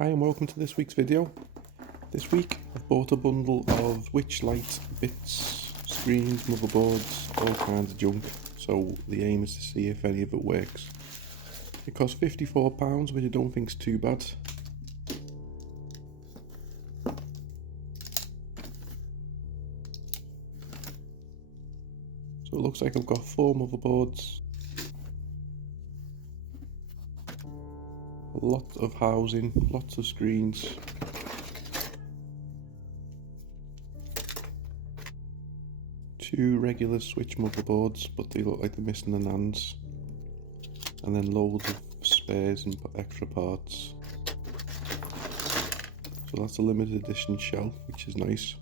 Hi and welcome to this week's video. This week I've bought a bundle of Switch Lite bits, screens, motherboards, all kinds of junk, so the aim is to see if any of it works. It cost £54, which I don't think is too bad. So it looks like I've got 4 motherboards, a lot of housing, lots of screens, two regular Switch motherboards, but they look like they're missing the NANDs, and then loads of spares and extra parts. So that's a limited edition shell, which is nice.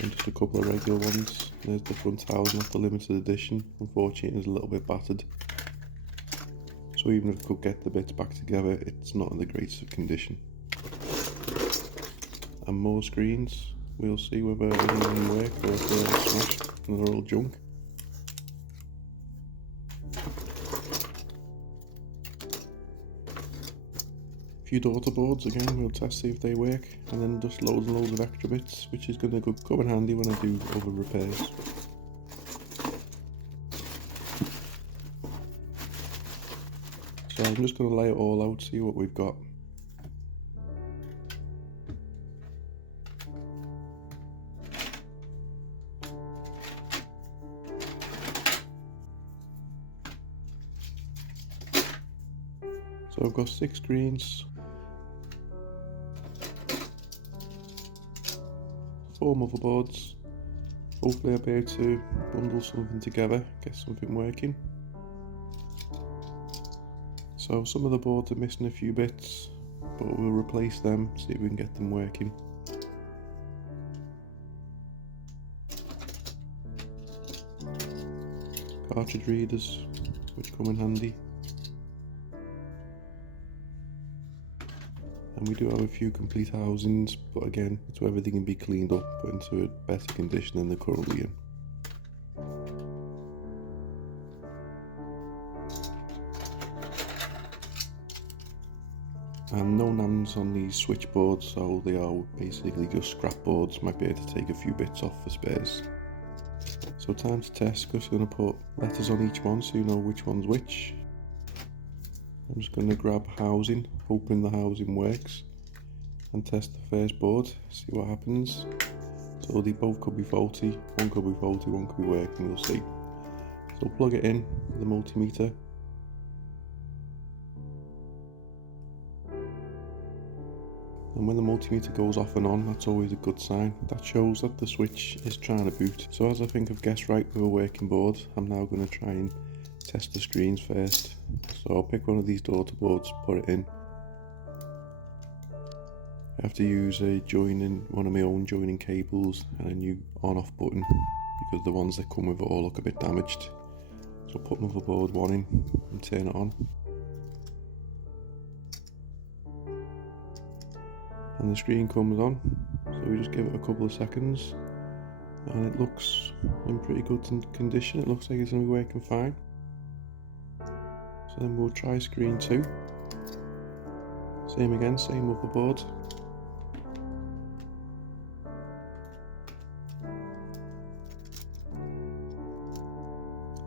And just a couple of regular ones. There's the front housing of the limited edition. Unfortunately, it's a little bit battered. So even if I could get the bits back together, it's not in the greatest of condition. And more screens. We'll see whether any of them work or if they're smashed and they're all junk. A few daughter boards again, we'll test see if they work, and then just loads and loads of extra bits, which is going to come in handy when I do other repairs. So I'm just going to lay it all out, see what we've got. So I've got 6 screens, 4 motherboards. Hopefully I'll be able to bundle something together, get something working. So some of the boards are missing a few bits, but we'll replace them, see if we can get them working. Cartridge readers, which come in handy. And we do have a few complete housings, but again, it's whether they can be cleaned up, put into a better condition than they're currently in. And no NANDs on these switchboards, so they are basically just scrap boards. Might be able to take a few bits off for spares. So time to test. Just going to put letters on each one so you know which one's which. I'm just going to grab housing, hoping the housing works, and test the first board, see what happens. So they both could be faulty, one could be faulty, one could be working, we'll see. So plug it in with the multimeter. And when the multimeter goes off and on, that's always a good sign. That shows that the switch is trying to boot. So as I think I've guessed right with a working board, I'm now going to try and test the screens first. So I'll pick one of these daughter boards, put it in. I have to use one of my own joining cables and a new on-off button because the ones that come with it all look a bit damaged. So put motherboard 1 in and turn it on. And the screen comes on, so we just give it a couple of seconds and it looks in pretty good condition. It looks like it's going to be working fine. So then we'll try screen 2. Same again, same motherboard.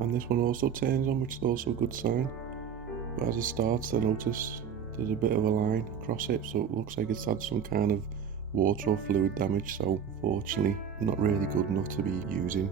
And this one also turns on, which is also a good sign. But as it starts, I notice there's a bit of a line across it, so it looks like it's had some kind of water or fluid damage, so fortunately not really good enough to be using.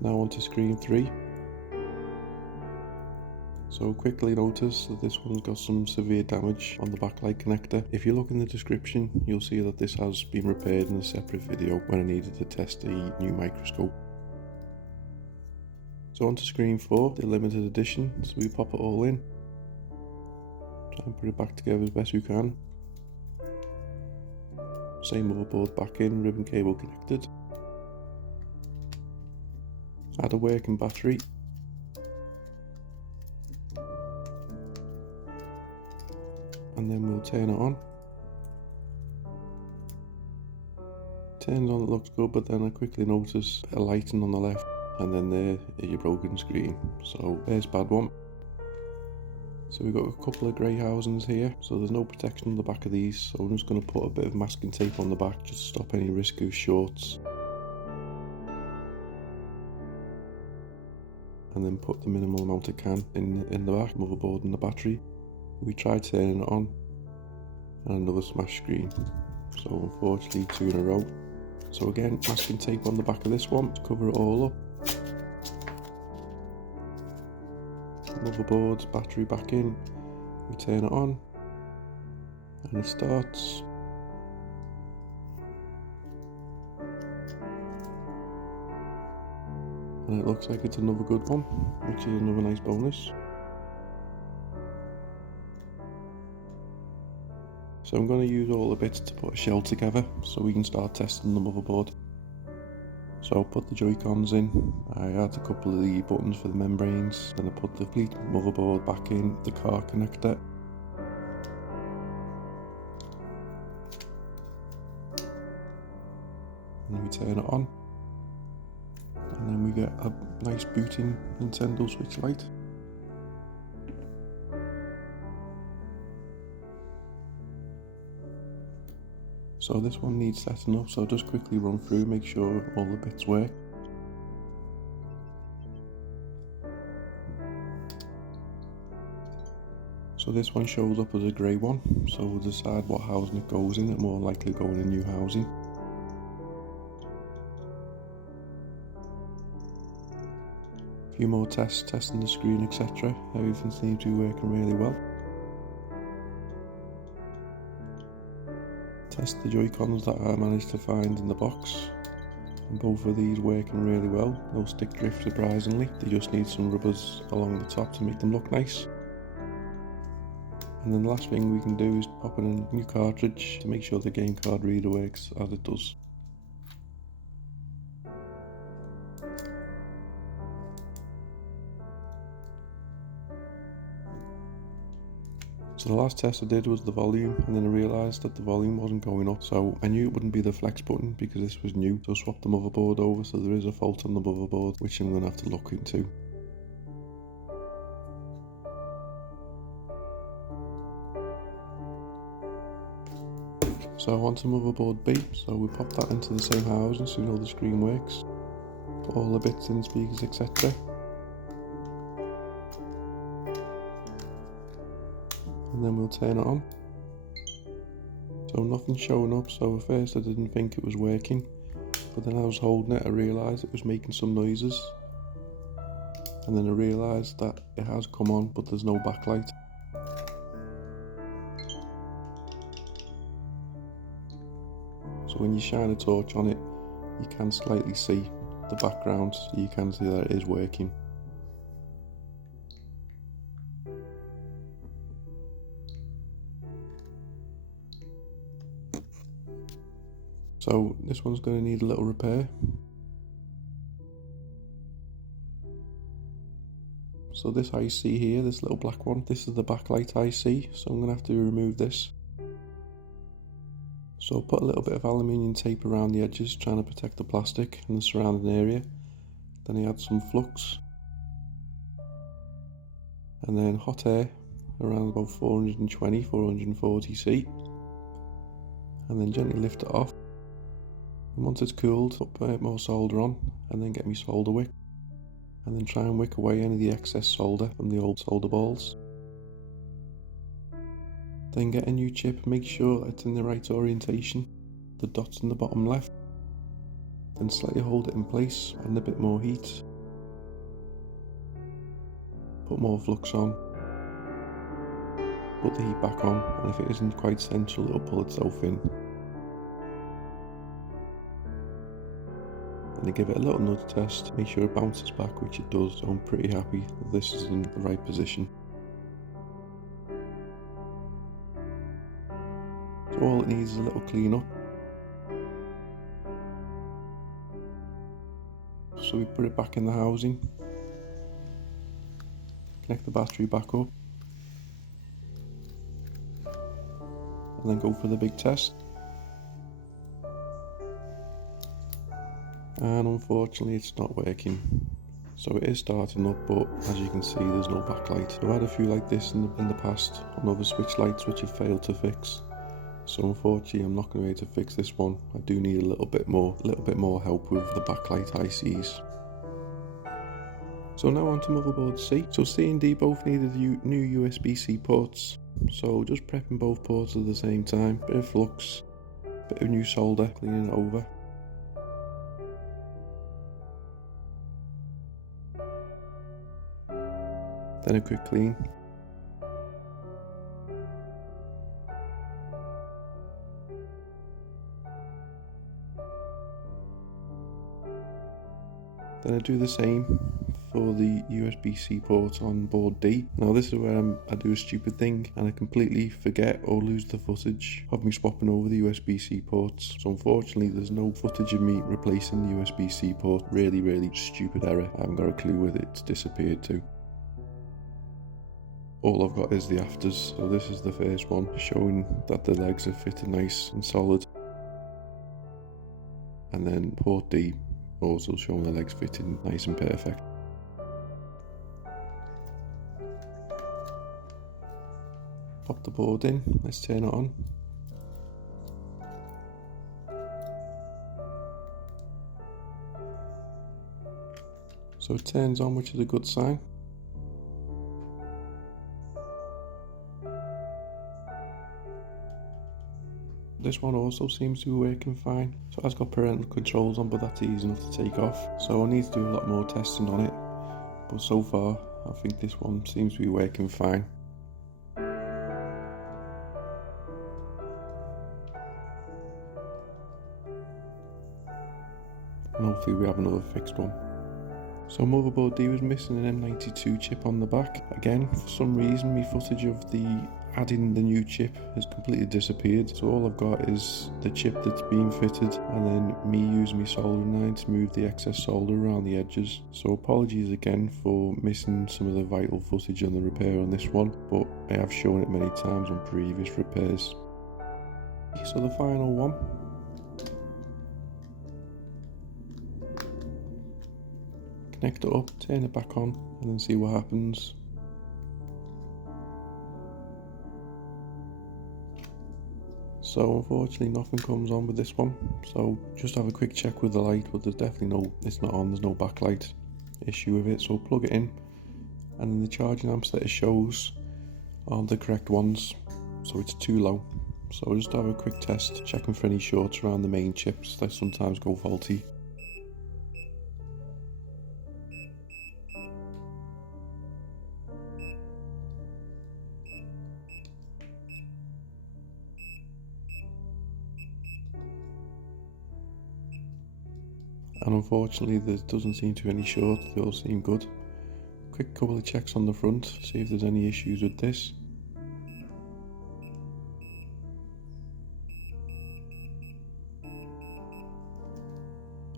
Now on to screen 3. So quickly notice that this one's got some severe damage on the backlight connector. If you look in the description, you'll see that this has been repaired in a separate video when I needed to test a new microscope. So on to screen 4, the limited edition, so we pop it all in. Try and put it back together as best we can. Same motherboard back in, ribbon cable connected. Add a working battery. And then we'll turn it on. Turns on, it looks good, but then I quickly notice a lighting on the left. and then there is your broken screen. So there's bad one. So we've got a couple of grey housings here, so there's no protection on the back of these, so I'm just going to put a bit of masking tape on the back just to stop any risk of shorts. And then put the minimal amount of can in the back, motherboard and the battery. We tried turning it on, and another smash screen. So unfortunately 2 in a row. So again, masking tape on the back of this one to cover it all up. Motherboard, battery back in, we turn it on, and it starts. And it looks like it's another good one, which is another nice bonus. So I'm going to use all the bits to put a shell together so we can start testing the motherboard. So I put the Joy-Cons in, I add a couple of the buttons for the membranes, then I put the complete motherboard back in, the car connector. And we turn it on. And then we get a nice booting Nintendo Switch Lite. So this one needs setting up, so I'll just quickly run through, make sure all the bits work. So this one shows up as a grey one, so we'll decide what housing it goes in. It more likely going in new housing. A few more tests, testing the screen, etc. Everything seems to be working really well. Test the Joy-Cons that I managed to find in the box, and both of these working really well. No stick drift surprisingly, they just need some rubbers along the top to make them look nice. And then the last thing we can do is pop in a new cartridge to make sure the game card reader works as it does. So the last test I did was the volume, and then I realised that the volume wasn't going up, so I knew it wouldn't be the flex button because this was new. So I swapped the motherboard over, so there is a fault on the motherboard which I'm going to have to look into. So onto motherboard B, so we pop that into the same housing so we know the screen works. Put all the bits in, speakers, etc. And then we'll turn it on. So nothing's showing up, so at first I didn't think it was working, but then I was holding it, I realised it was making some noises, and then I realised that it has come on but there's no backlight. So when you shine a torch on it, you can slightly see the background, so you can see that it is working. So this one's going to need a little repair. So this IC here, this little black one, this is the backlight IC, so I'm going to have to remove this. So I'll put a little bit of aluminium tape around the edges, trying to protect the plastic and the surrounding area. Then I add some flux. And then hot air, around about 420, 440 C. And then gently lift it off. And once it's cooled, put more solder on, and then get me solder wick. And then try and wick away any of the excess solder from the old solder balls. Then get a new chip, make sure it's in the right orientation, the dots in the bottom left. Then slightly hold it in place, and a bit more heat. Put more flux on. Put the heat back on, and if it isn't quite central, it'll pull itself in. Then I give it a little nudge test, make sure it bounces back, which it does, so I'm pretty happy that this is in the right position. So all it needs is a little clean up. So we put it back in the housing, connect the battery back up, and then go for the big test. and unfortunately it's not working. So it is starting up, but as you can see there's no backlight. I've had a few like this in the past on other Switch Lites which have failed to fix. So unfortunately I'm not going to be able to fix this one. I do need a little bit more help with the backlight ICs. So now on to motherboard C. So C and D both needed new USB-C ports. So just prepping both ports at the same time. Bit of flux, bit of new solder, cleaning it over. Then a quick clean. Then I do the same for the USB-C port on board D. Now this is where I do a stupid thing and I completely forget or lose the footage of me swapping over the USB-C ports. So unfortunately there's no footage of me replacing the USB-C port. Really stupid error. I haven't got a clue where it's disappeared to. All I've got is the afters, so this is the first one, showing that the legs are fitted nice and solid. And then port D, also showing the legs fitting nice and perfect. Pop the board in, let's turn it on. So it turns on, which is a good sign. This one also seems to be working fine. So it has got parental controls on, but that's easy enough to take off. So I need to do a lot more testing on it. But so far, I think this one seems to be working fine. And hopefully we have another fixed one. So motherboard D was missing an M92 chip on the back. Again, for some reason, my footage of adding the new chip has completely disappeared. So all I've got is the chip that's been fitted and then me using my soldering iron to move the excess solder around the edges. So apologies again for missing some of the vital footage on the repair on this one, but I have shown it many times on previous repairs. So the final one. Connect it up, turn it back on, and then see what happens. So unfortunately nothing comes on with this one, so just have a quick check with the light, but there's definitely it's not on, there's no backlight issue with it. So plug it in, and then the charging amps that it shows aren't the correct ones, so it's too low. So just have a quick test, checking for any shorts around the main chips that sometimes go faulty. And unfortunately there doesn't seem to be any short, they all seem good. Quick couple of checks on the front, see if there's any issues with this.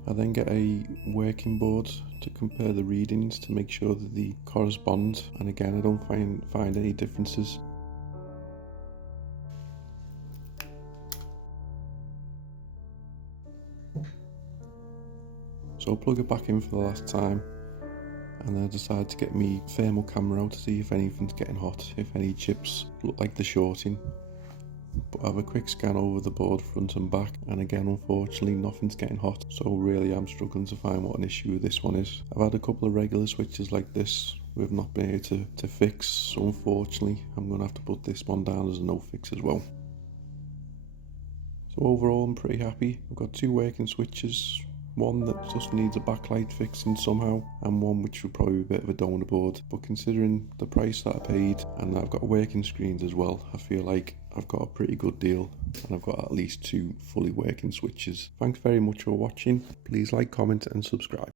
I then get a working board to compare the readings to make sure that they correspond, and again I don't find any differences. So I'll plug it back in for the last time, and then I decide to get my thermal camera out to see if anything's getting hot, if any chips look like they're shorting. But I have a quick scan over the board front and back, and again unfortunately nothing's getting hot, so really I'm struggling to find what an issue with this one is. I've had a couple of regular switches like this we've not been able to fix, so unfortunately I'm going to have to put this one down as a no fix as well. So overall I'm pretty happy. I've got two working switches, one that just needs a backlight fixing somehow, and one which would probably be a bit of a donor board. But considering the price that I paid, and I've got working screens as well, I feel like I've got a pretty good deal, and I've got at least two fully working switches. Thanks very much for watching. Please like, comment and subscribe.